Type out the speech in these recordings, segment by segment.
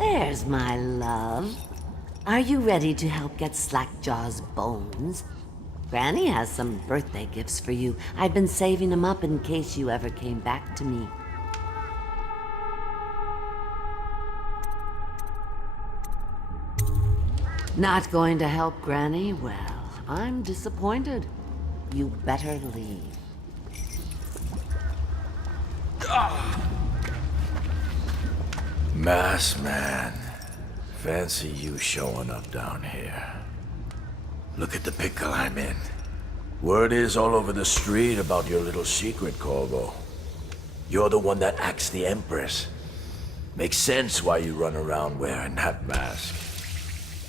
There's my love. Are you ready to help get Slackjaw's bones? Granny has some birthday gifts for you. I've been saving them up in case you ever came back to me. Not going to help Granny? Well, I'm disappointed. You better leave. Mass man. Fancy you showing up down here. Look at the pickle I'm in. Word is all over the street about your little secret, Corvo. You're the one that acts the Empress. Makes sense why you run around wearing that mask.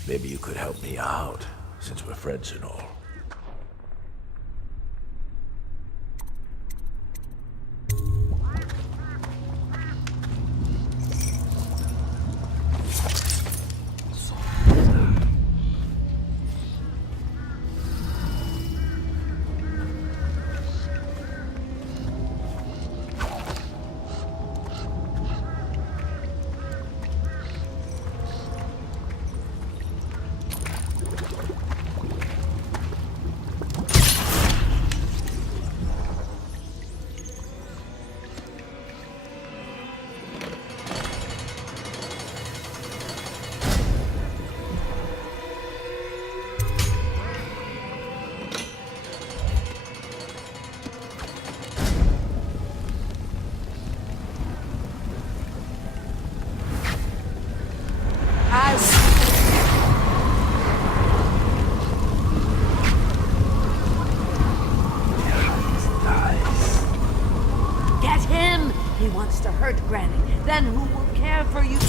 Maybe you could help me out, since we're friends and all. Get him! He wants to hurt Granny. Then who will care for you?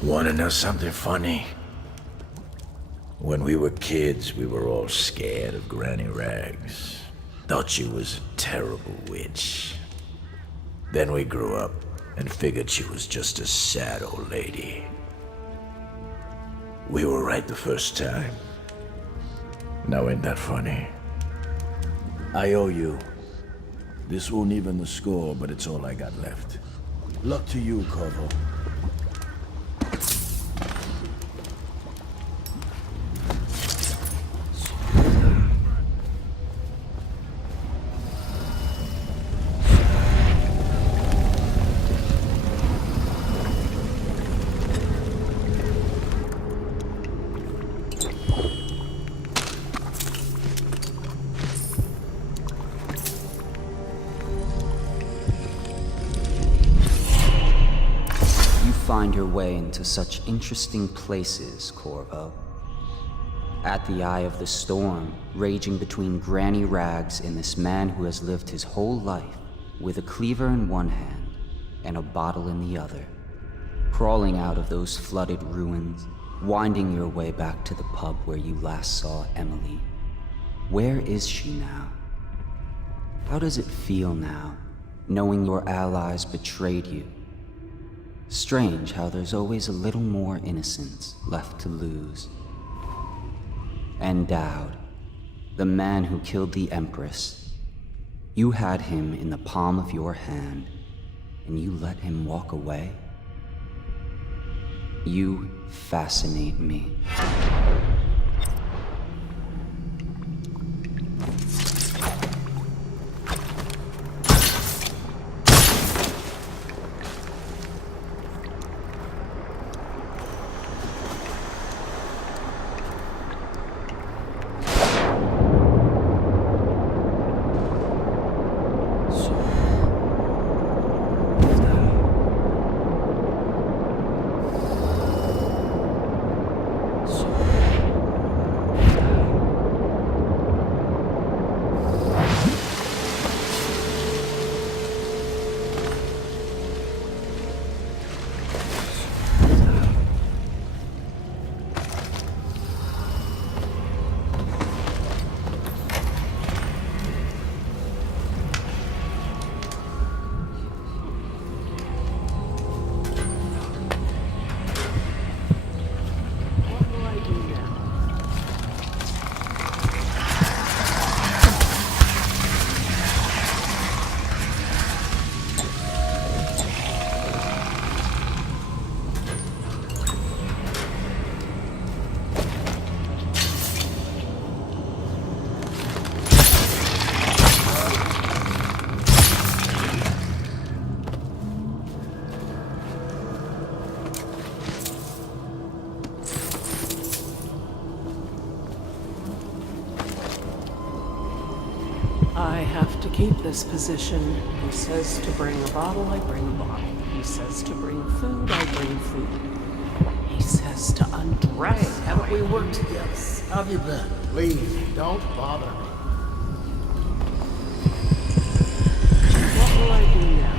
Wanna know something funny? When we were kids, we were all scared of Granny Rags. Thought she was a terrible witch. Then we grew up and figured she was just a sad old lady. We were right the first time. Now ain't that funny? I owe you. This won't even the score, but it's all I got left. Luck to you, Corvo. Find your way into such interesting places, Corvo. At the eye of the storm, raging between Granny Rags and this man who has lived his whole life with a cleaver in one hand and a bottle in the other. Crawling out of those flooded ruins, winding your way back to the pub where you last saw Emily. Where is she now? How does it feel now, knowing your allies betrayed you? Strange how there's always a little more innocence left to lose. And Dowd, the man who killed the Empress. You had him in the palm of your hand, and you let him walk away? You fascinate me. keep this position. He says to bring a bottle, I bring a bottle. He says to bring food, I bring food. He says to undress. Haven't we worked together? How have you been? Please, don't bother me. What will I do now?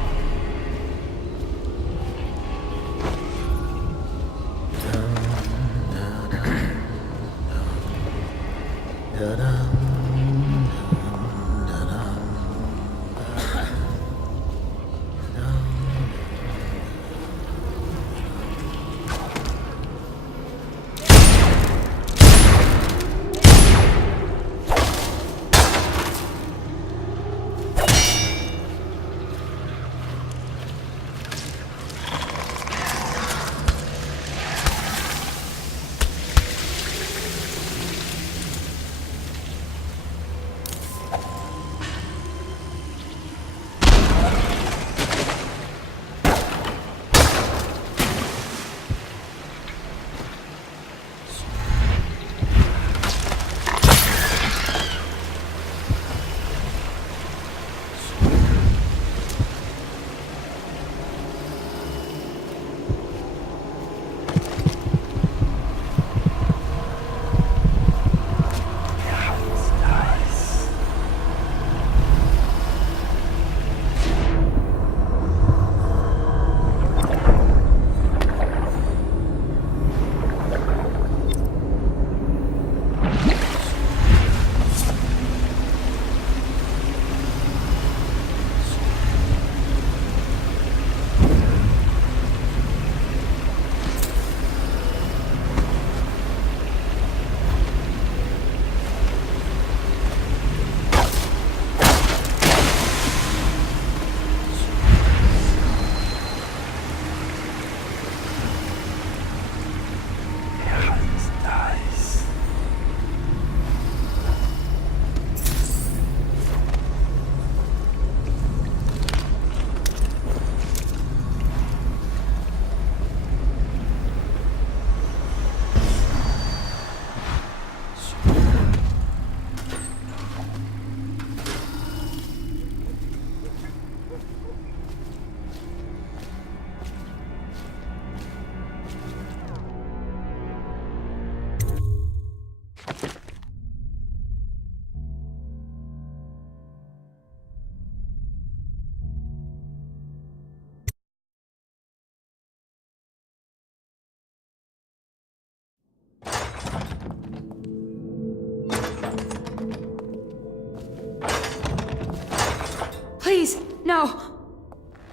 Please, no!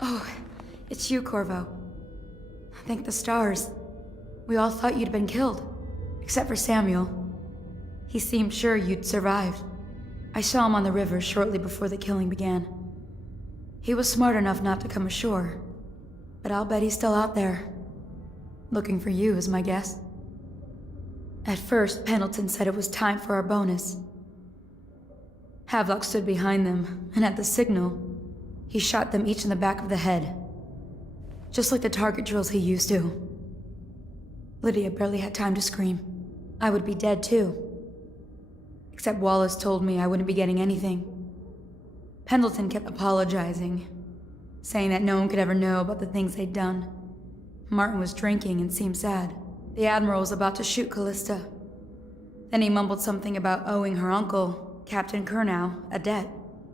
Oh, it's you, Corvo. Thank the stars. We all thought you'd been killed, except for Samuel. He seemed sure you'd survived. I saw him on the river shortly before the killing began. He was smart enough not to come ashore, but I'll bet he's still out there. Looking for you is my guess. At first, Pendleton said it was time for our bonus. Havelock stood behind them, and at the signal, he shot them each in the back of the head. Just like the target drills he used to. Lydia barely had time to scream. I would be dead too. Except Wallace told me I wouldn't be getting anything. Pendleton kept apologizing, saying that no one could ever know about the things they'd done. Martin was drinking and seemed sad. The Admiral was about to shoot Callista. Then he mumbled something about owing her uncle, Captain Kurnow, a debt.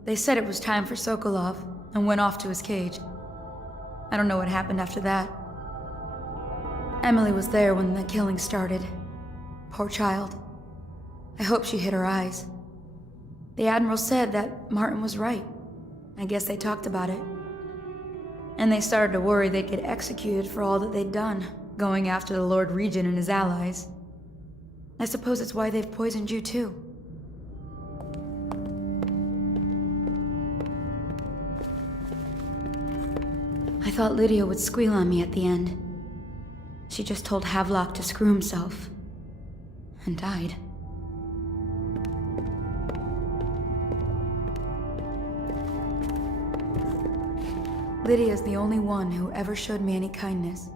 They said it was time for Sokolov, and went off to his cage. I don't know what happened after that. Emily was there when the killing started. Poor child. I hope she hid her eyes. The Admiral said that Martin was right. I guess they talked about it. And they started to worry they'd get executed for all that they'd done, going after the Lord Regent and his allies. I suppose it's why they've poisoned you too. I thought Lydia would squeal on me at the end. She just told Havelock to screw himself. And died. Lydia's the only one who ever showed me any kindness.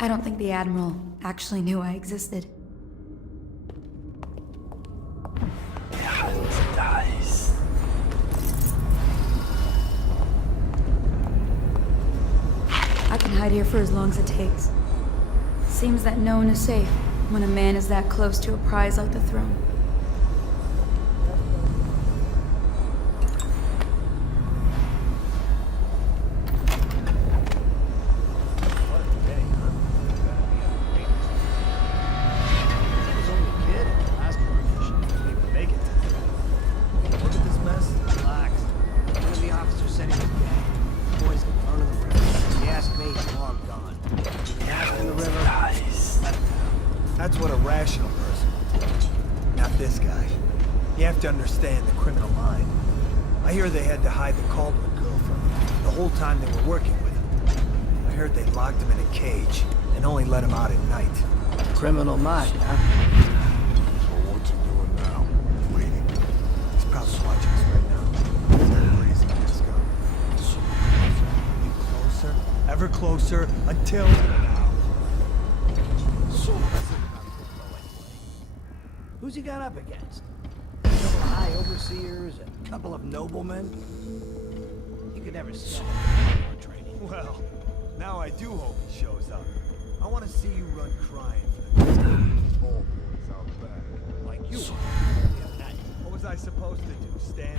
I don't think the Admiral actually knew I existed. hide here for as long as it takes. Seems that no one is safe when a man is that close to a prize like the throne. That's what a rational person would do. Not this guy. You have to understand the criminal mind. I hear they had to hide the Caldwell girl from him the whole time they were working with him. I heard they locked him in a cage and only let him out at night. Criminal mind, huh? So what's he doing now? Waiting. He's probably watching us right now. Very crazy, this guy. Get closer, ever closer, until... Who's he got up against? A couple of high overseers, a couple of noblemen? You could never stand more training. Well, now I do hope he shows up. I want to see you run crying for the All boys out back. Like you were the other night. What was I supposed to do? Stand?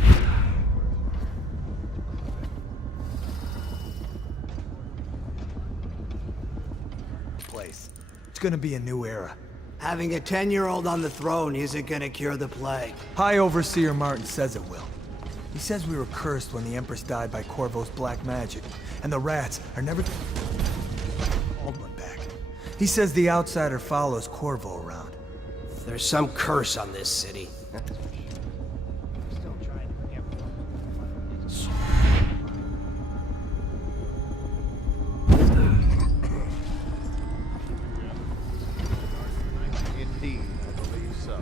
Place. It's gonna be a new era. Having a 10-year-old on the throne isn't gonna cure the plague. High Overseer Martin says it will. He says we were cursed when the Empress died by Corvo's black magic, and the rats are never... Hold one back. He says the outsider follows Corvo around. There's some curse on this city. Indeed, I believe so.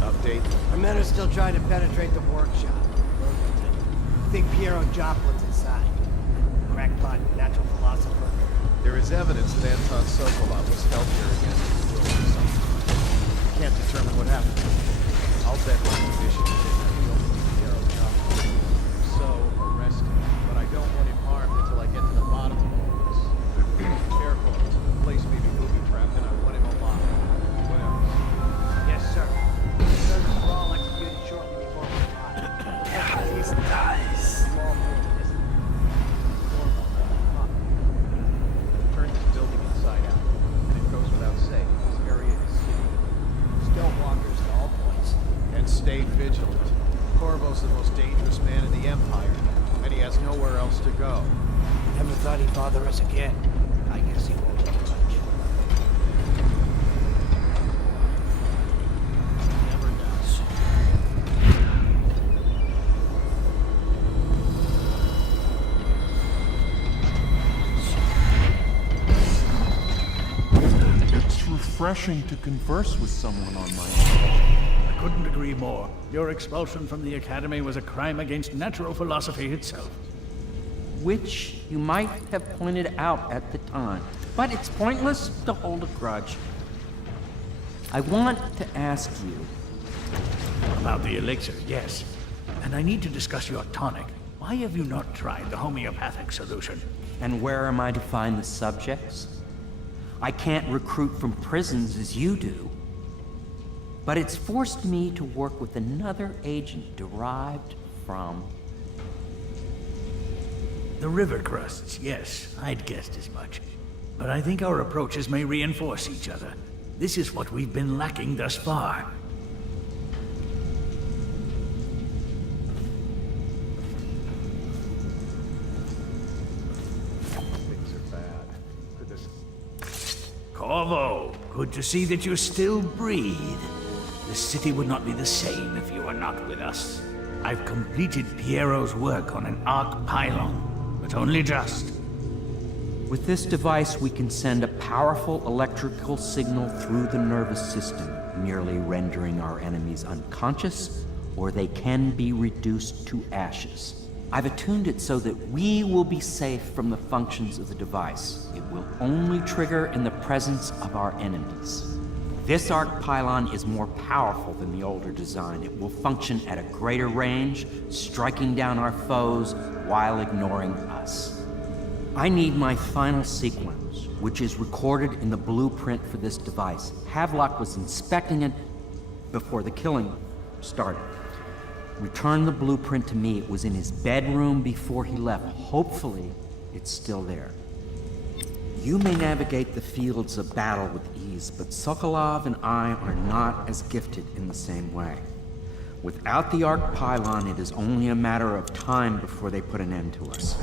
Update. Our men are still trying to penetrate the workshop. I think Piero Joplin's inside. Crackpot, natural philosopher. There is evidence that Anton Sokolov was held here against his will for some time. Can't determine what happened. I'll bet my condition is in that field with Piero Joplin. So, arrest him. But I don't want him harmed until I get to the bottom of all this. Careful. The place may be booby-trapped and I want him alive. What else? Yes, sir. The servants were all executed shortly before we arrived. Small point, isn't it? Turn this building inside out. And it goes without saying, this area is city. Still walkers at all points. And stay vigilant. Corvo's the most dangerous man in the Empire, and he has nowhere else to go. Never thought he'd bother us again. I guess he won't do much. Never does. It's refreshing to converse with someone on my own. I couldn't agree more. Your expulsion from the Academy was a crime against natural philosophy itself. Which you might have pointed out at the time, but it's pointless to hold a grudge. I want to ask you, About the elixir, yes. And I need to discuss your tonic. Why have you not tried the homeopathic solution? and where am I to find the subjects? I can't recruit from prisons as you do, but it's forced me to work with another agent derived from... The river crusts, yes, I'd guessed as much. But I think our approaches may reinforce each other. This is what we've been lacking thus far. Things are bad. Corvo, good to see that you still breathe. The city would not be the same if you were not with us. I've completed Piero's work on an arc pylon, but only just. With this device, we can send a powerful electrical signal through the nervous system, merely rendering our enemies unconscious, or they can be reduced to ashes. I've attuned it so that we will be safe from the functions of the device. It will only trigger in the presence of our enemies. This arc pylon is more powerful than the older design. It will function at a greater range, striking down our foes while ignoring us. I need my final sequence, which is recorded in the blueprint for this device. Havelock was inspecting it before the killing started. Return the blueprint to me. It was in his bedroom before he left. Hopefully, it's still there. You may navigate the fields of battle with ease, but Sokolov and I are not as gifted in the same way. Without the arc pylon, it is only a matter of time before they put an end to us.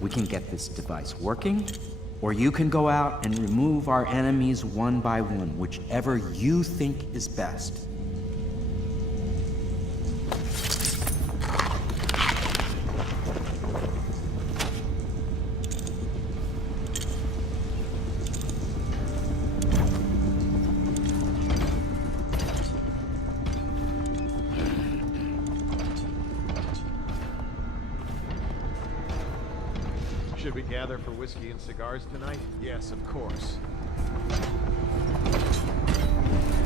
We can get this device working, or you can go out and remove our enemies one by one, whichever you think is best. Should we gather for whiskey and cigars tonight? Yes, of course.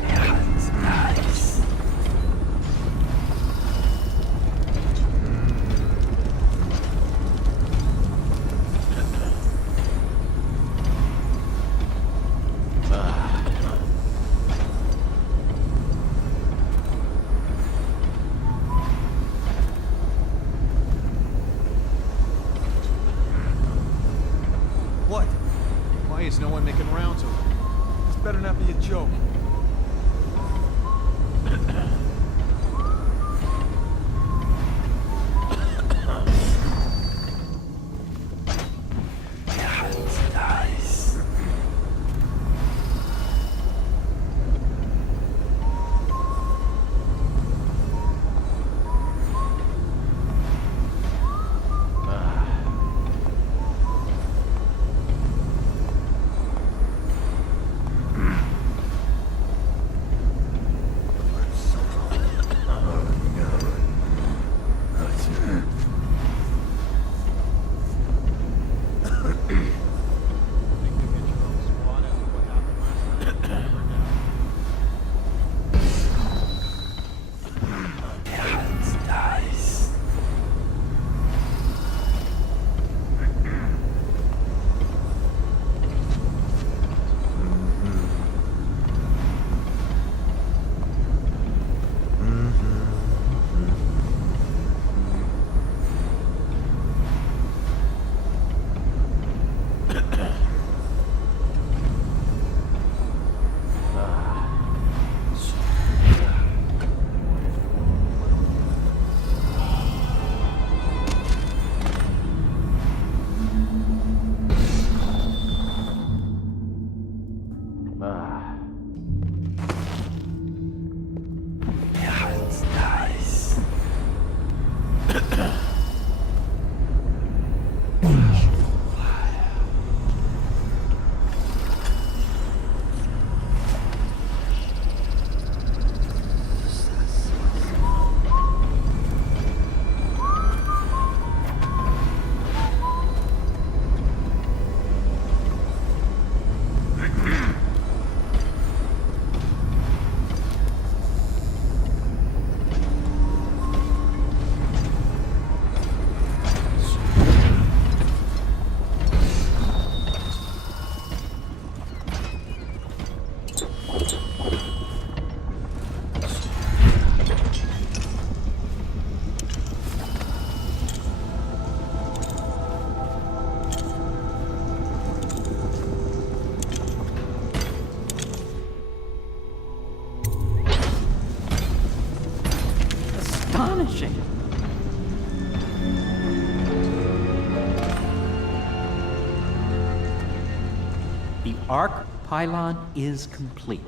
That's nice. What? Why is no one making rounds over here? This better not be a joke. That's nice. Think you get your own squad after what happened last night? That's nice. That's nice. Astonishing! The arc pylon is complete.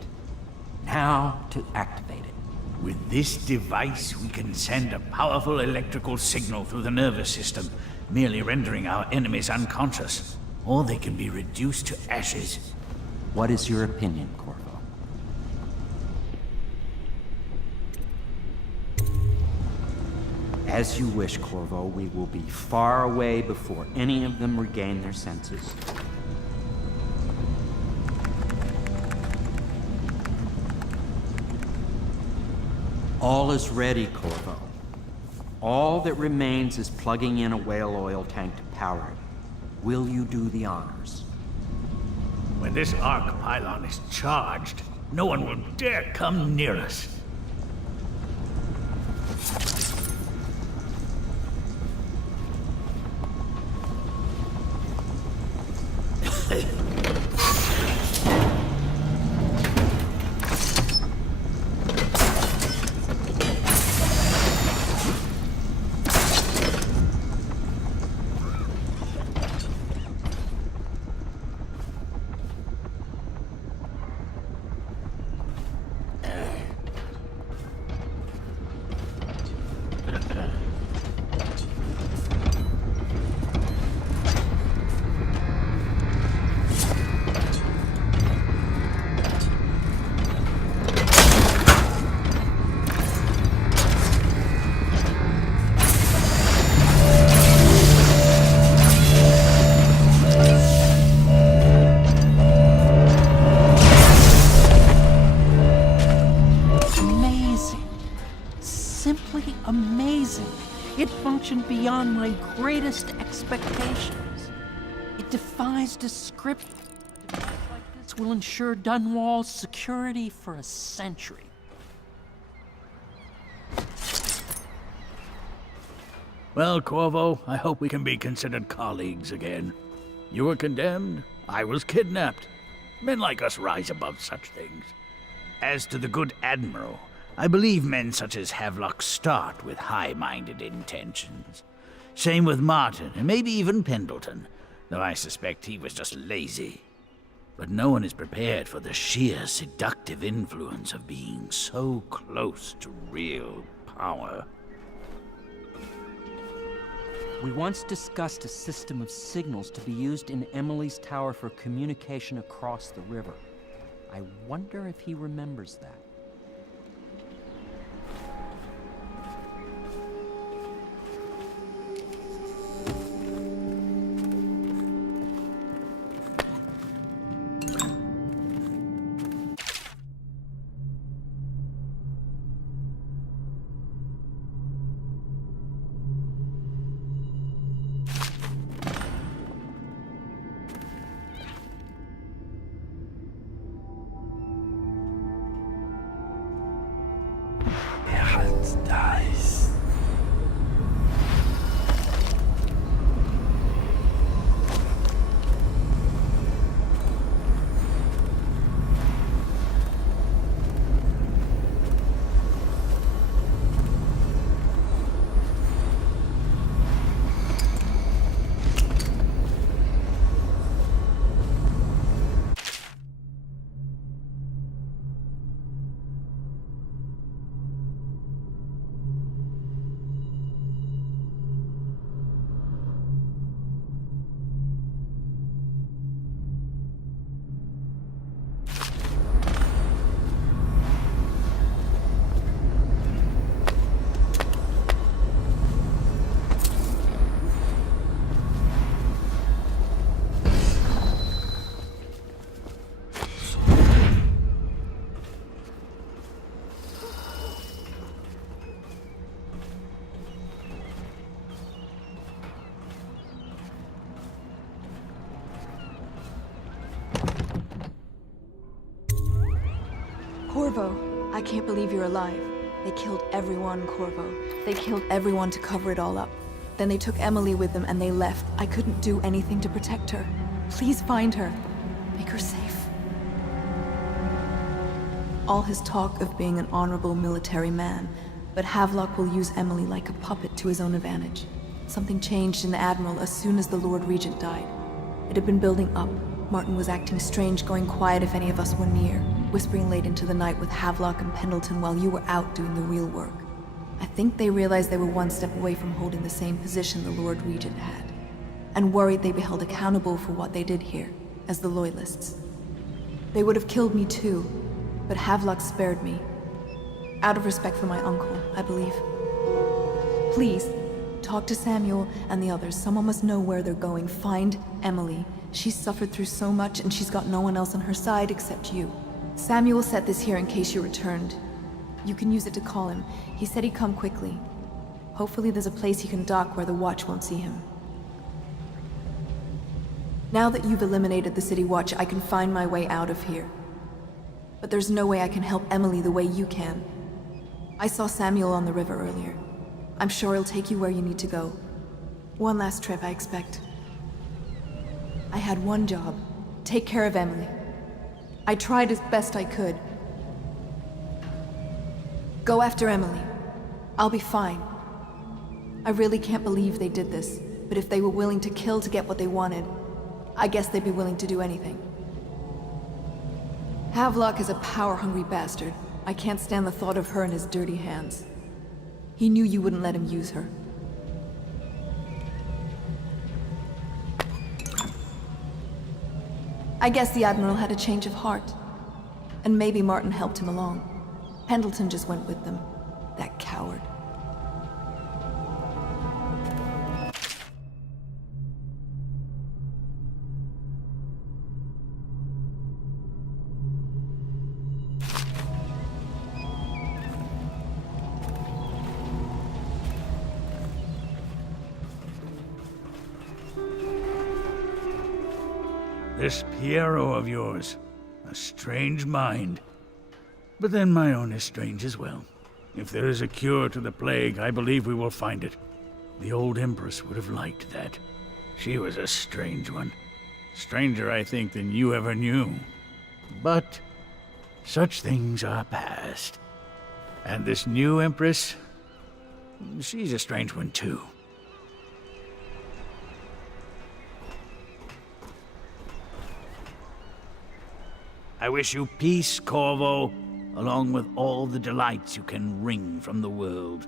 Now to activate it. With this device, we can send a powerful electrical signal through the nervous system, merely rendering our enemies unconscious. Or they can be reduced to ashes. What is your opinion, Corvo? As you wish, Corvo. We will be far away before any of them regain their senses. All is ready, Corvo. All that remains is plugging in a whale oil tank to power it. Will you do the honors? When this arc pylon is charged, no one will dare come near us. Simply amazing. It functioned beyond my greatest expectations. It defies description. A device like this will ensure Dunwall's security for a century. Well, Corvo, I hope we can be considered colleagues again. You were condemned, I was kidnapped. Men like us rise above such things. As to the good Admiral, I believe men such as Havelock start with high-minded intentions. Same with Martin, and maybe even Pendleton, though I suspect he was just lazy. But no one is prepared for the sheer seductive influence of being so close to real power. We once discussed a system of signals to be used in Emily's tower for communication across the river. I wonder if he remembers that. Corvo, I can't believe you're alive. They killed everyone, Corvo. They killed everyone to cover it all up. Then they took Emily with them and they left. I couldn't do anything to protect her. Please find her. Make her safe. All his talk of being an honorable military man, but Havelock will use Emily like a puppet to his own advantage. Something changed in the Admiral as soon as the Lord Regent died. It had been building up. Martin was acting strange, going quiet if any of us were near, whispering late into the night with Havelock and Pendleton while you were out doing the real work. I think they realized they were one step away from holding the same position the Lord Regent had, and worried they'd be held accountable for what they did here, as the Loyalists. They would have killed me too, but Havelock spared me. Out of respect for my uncle, I believe. Please, talk to Samuel and the others. Someone must know where they're going. Find Emily. She's suffered through so much, and she's got no one else on her side except you. Samuel set this here in case you returned. You can use it to call him. He said he'd come quickly. Hopefully there's a place he can dock where the Watch won't see him. Now that you've eliminated the City Watch, I can find my way out of here. But there's no way I can help Emily the way you can. I saw Samuel on the river earlier. I'm sure he'll take you where you need to go. One last trip, I expect. I had one job. Take care of Emily. I tried as best I could. Go after Emily. I'll be fine. I really can't believe they did this, but if they were willing to kill to get what they wanted, I guess they'd be willing to do anything. Havelock is a power-hungry bastard. I can't stand the thought of her in his dirty hands. He knew you wouldn't let him use her. I guess the Admiral had a change of heart. And maybe Martin helped him along. Pendleton just went with them. That coward. This Piero of yours, a strange mind. But then my own is strange as well. If there is a cure to the plague, I believe we will find it. The old Empress would have liked that. She was a strange one. Stranger, I think, than you ever knew. But such things are past. And this new Empress, she's a strange one too. I wish you peace, Corvo, along with all the delights you can wring from the world.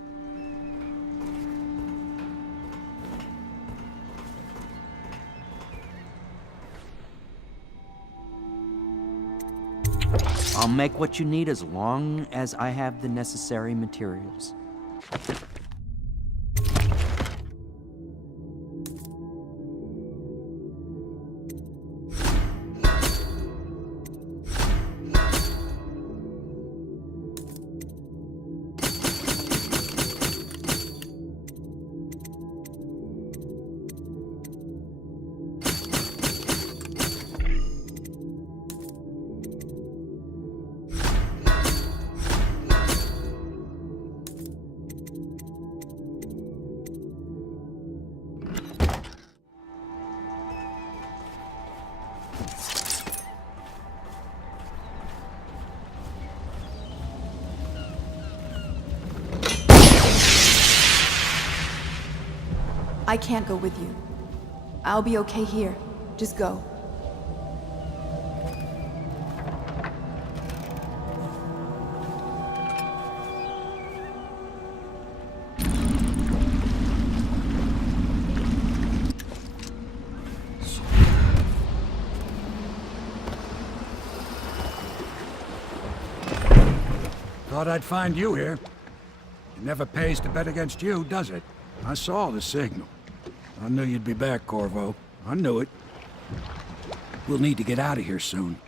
I'll make what you need as long as I have the necessary materials. I can't go with you. I'll be okay here. Just go. Thought I'd find you here. It never pays to bet against you, does it? I saw the signal. I knew you'd be back, Corvo. I knew it. We'll need to get out of here soon.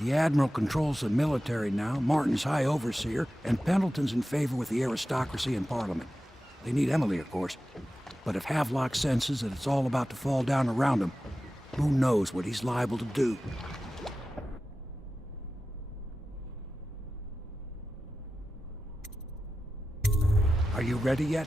The Admiral controls the military now, Martin's High Overseer, and Pendleton's in favor with the aristocracy and Parliament. They need Emily, of course. But if Havelock senses that it's all about to fall down around him, who knows what he's liable to do? Are you ready yet?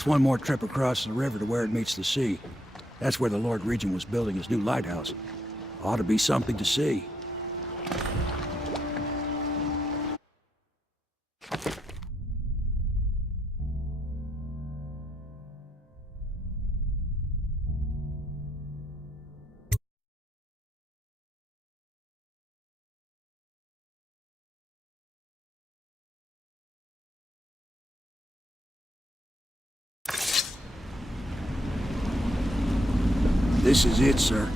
It's one more trip across the river to where it meets the sea. That's where the Lord Regent was building his new lighthouse. Ought to be something to see. This is it, sir.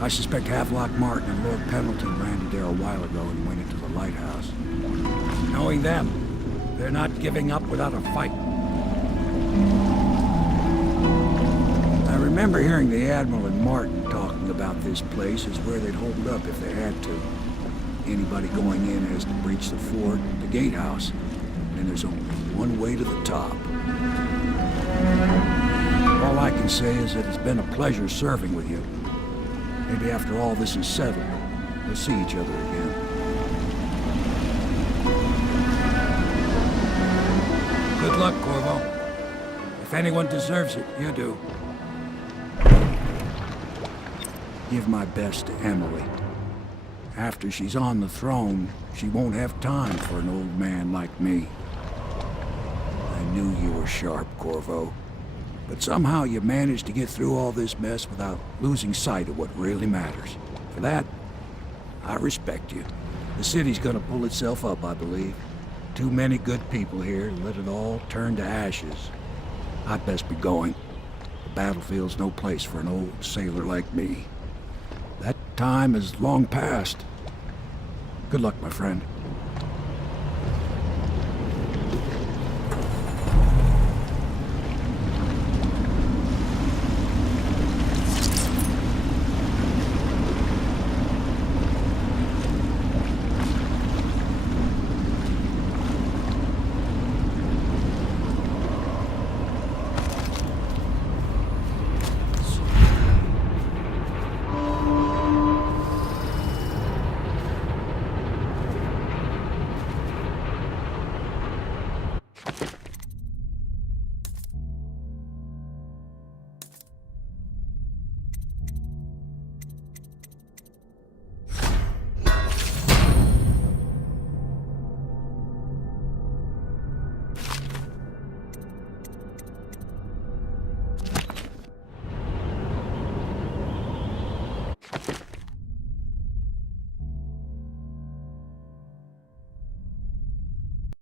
I suspect Havelock Martin and Lord Pendleton landed there a while ago and went into the lighthouse. Knowing them, they're not giving up without a fight. I remember hearing the Admiral and Martin talking about this place as where they'd hold up if they had to. Anybody going in has to breach the fort, the gatehouse, and there's only one way to the top. All I can say is that it's been a pleasure serving with you. Maybe after all this is settled, we'll see each other again. Good luck, Corvo. If anyone deserves it, you do. Give my best to Emily. After she's on the throne, she won't have time for an old man like me. I knew you were sharp, Corvo. But somehow you managed to get through all this mess without losing sight of what really matters. For that, I respect you. The city's gonna pull itself up, I believe. Too many good people here to let it all turn to ashes. I'd best be going. The battlefield's no place for an old sailor like me. That time is long past. Good luck, my friend.